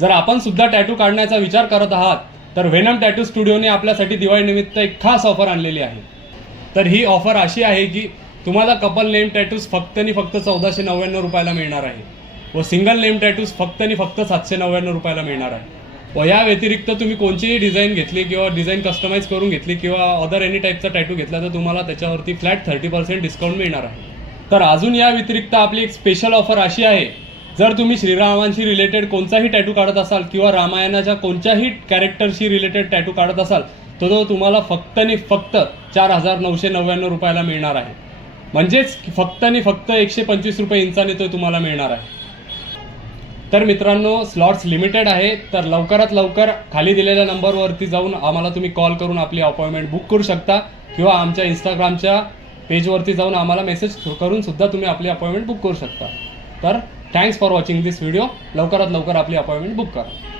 जर आपण सुद्धा टॅटू काढण्याचा विचार करत आहात तर व्हेनम टॅटू स्टुडिओने आपल्यासाठी दिवाळीनिमित्त एक खास ऑफर आणलेली आहे। तर ही ऑफर अशी आहे की तुम्हाला कपल नेम टॅटूज फक्त आणि फक्त 1499 रुपयाला मिळणार आहे व सिंगल नेम टॅटूज फक्त आणि फक्त 799 रुपयाला मिळणार आहे। व या व्यतिरिक्त तुम्ही कोणतीही डिझाईन घेतली किंवा डिझाईन कस्टमाइज करून घेतली किंवा अदर एनी टाईपचा टॅटू घेतला तर तुम्हाला त्याच्यावरती फ्लॅट 30% डिस्काउंट मिळणार आहे। तर अजून या व्यतिरिक्त आपली एक स्पेशल ऑफर अशी आहे, जर तुम्ही श्रीरामांशी रिलेटेड कोणताही टॅटू काढत असाल किंवा रामायणाच्या कोणत्याही कॅरेक्टरशी रिलेटेड टॅटू काढत असाल तर तो तुम्हाला फक्त आणि फक्त 4999 रुपयाला मिळणार आहे। म्हणजेच फक्त आणि फक्त 125 रुपये इंचाने तो तुम्हाला मिळणार आहे। तर मित्रांनो, स्लॉट्स लिमिटेड आहे, तर लवकरात लवकर खाली दिलेल्या नंबरवरती जाऊन आम्हाला तुम्ही कॉल करून आपली अपॉइंटमेंट बुक करू शकता किंवा आमच्या इंस्टाग्रामच्या पेजवरती जाऊन आम्हाला मेसेज करून सुद्धा तुम्ही आपली अपॉइंटमेंट बुक करू शकता। तर thanks for watching this video. लवकरात लवकर आपली अपॉइंटमेंट बुक करा।